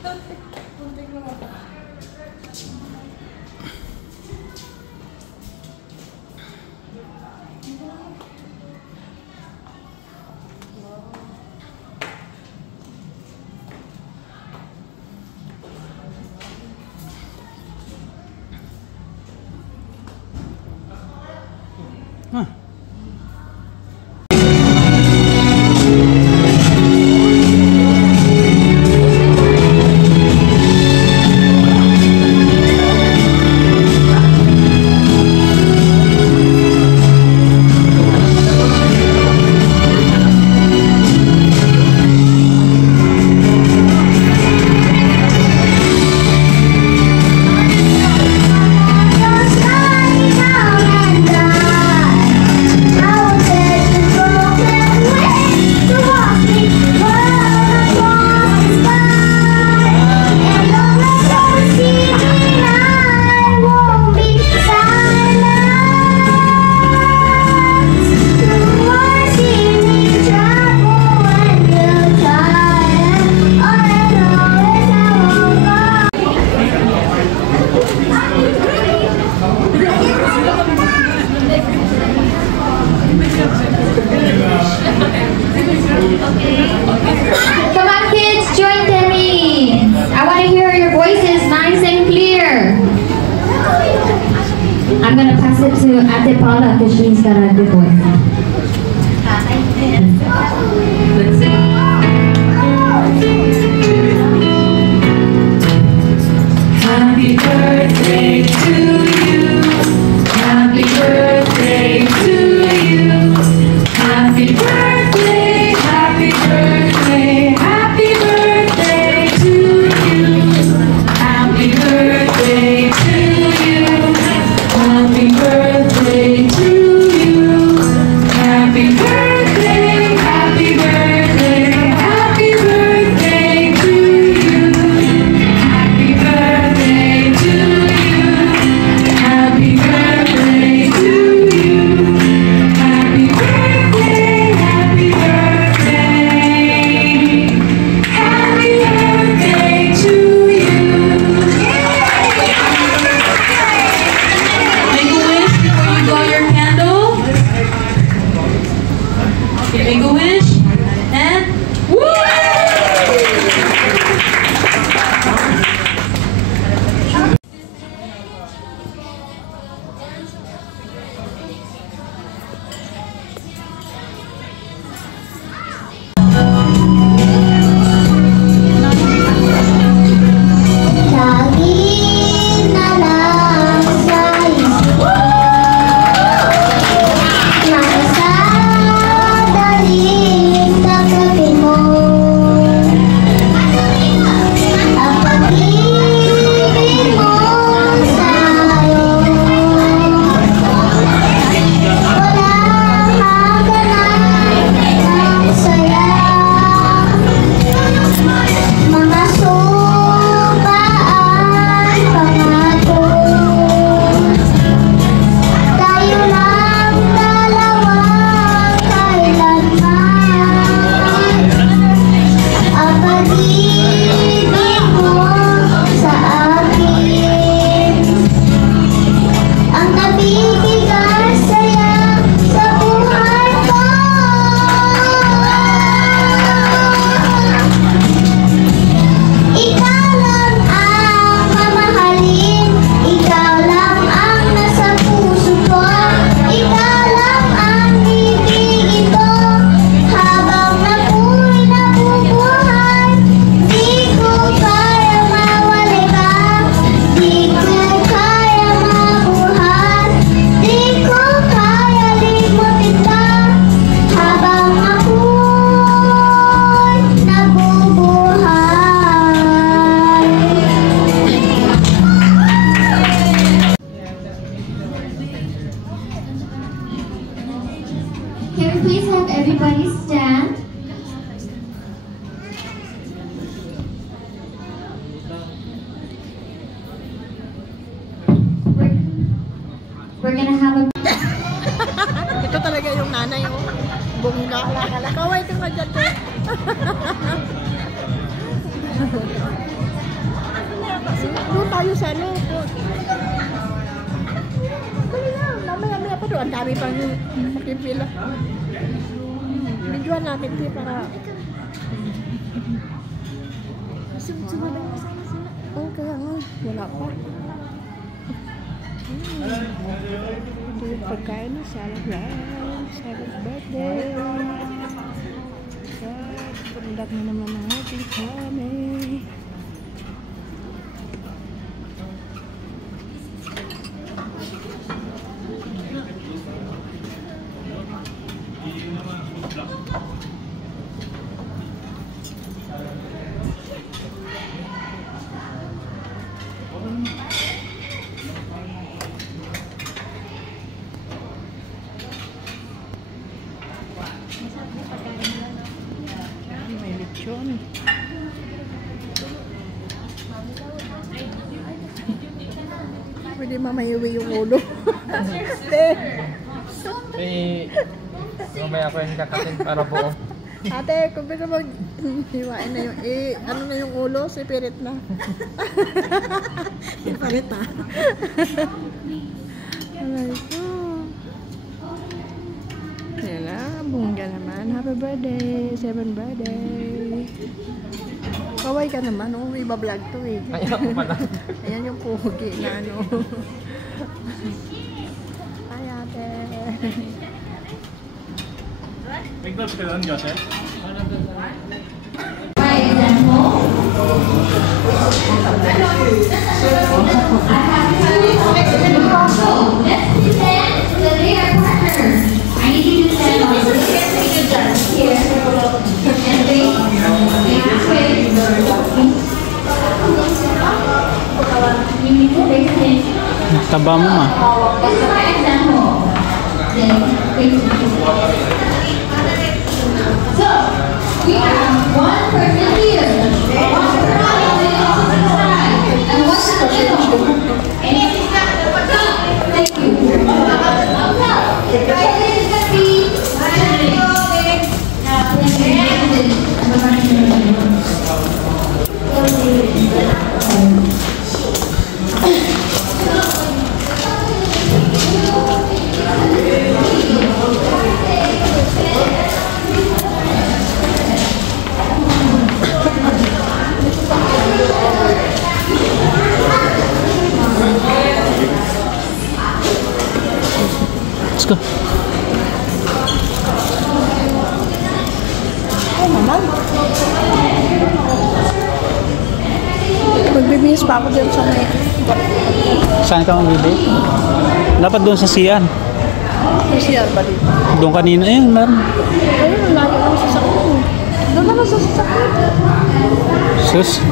Come on, kids, join Demi. I want to hear your voices nice and clear. I'm going to pass it to Ate Paula because she's got a good voice. Let's sing. Happy birthday to you. Happy birthday to you. Happy birthday, happy birthday, happy birthday to you. Happy birthday to you. Happy birthday to you. Happy birthday, happy birthday, happy birthday to you. Happy birthday to you. Happy birthday to you. Happy birthday, happy birthday. Happy birthday to you. Make a wish before you blow your candle. Okay, make a wish. And woo! Lagi na lang sa isip nasa daling kagabi mo. Ang pag-ibig mo sa'yo walang hangganan ng saya. Mga supaan pangako, tayo lang dalawang kailanman. Ang pag-ibig mo sa akin ang nabibigay saya sa buhay ko. Ikaw lang ang mamahalin, ikaw lang ang nasa puso ko, ikaw lang ang ibigin ko. Habang ako'y nabubuhay, di ko kaya mawala ka, di ko kaya mabuhat, di ko kaya limutin ka. Habang ako'y nabubuhay. Can we please have everybody stand? We're gonna have a Ito talaga yung nanay, oh. Bongga. Kaway ka nga dyan, tayo sa ano. Dali na, mamaya pa doon. Ang dami pang makipila. Videoan natin ito para... Sumabay mo sana sila. Oo, kaya nga. Wala pa. Ito yung pagkain na salad rice. Salad birthday. Pandak na naman ang ating kami. May lechon. Pwede mamayiwi yung ulo. Mamaya ako yung kakatin para buo. Ate, kung gusto mo hiwain na yung ano na yung ulo, sipirit na. Sipirit na. Alay ko. Yan na, bungga naman. Happy birthday, 7th birthday. Kaway ka naman, oh, iba-vlog to eh. Ayaw pala. Ayan yung pugi na ano. Hi ate. May gloves ka doon, Joseph? By example, so let's pretend that they are partners. I need you to stand on this here and wait. You need to face it. Taba mo ma. This is my example. Then face it. So we have one person here, one person on the opposite side, and one in the middle. Any of these guys? Thank you. Okay. Right, this is gonna be Let's go. Ay, naman. Magbibihis pa ako dyan sa may... Saan ka mamili? Dapat doon sa Sian. May CR ba dito? Doon kanina. Ayun, meron. Ayun, ang layo ng sasakyan. Doon naman sa sasakyan. Sus.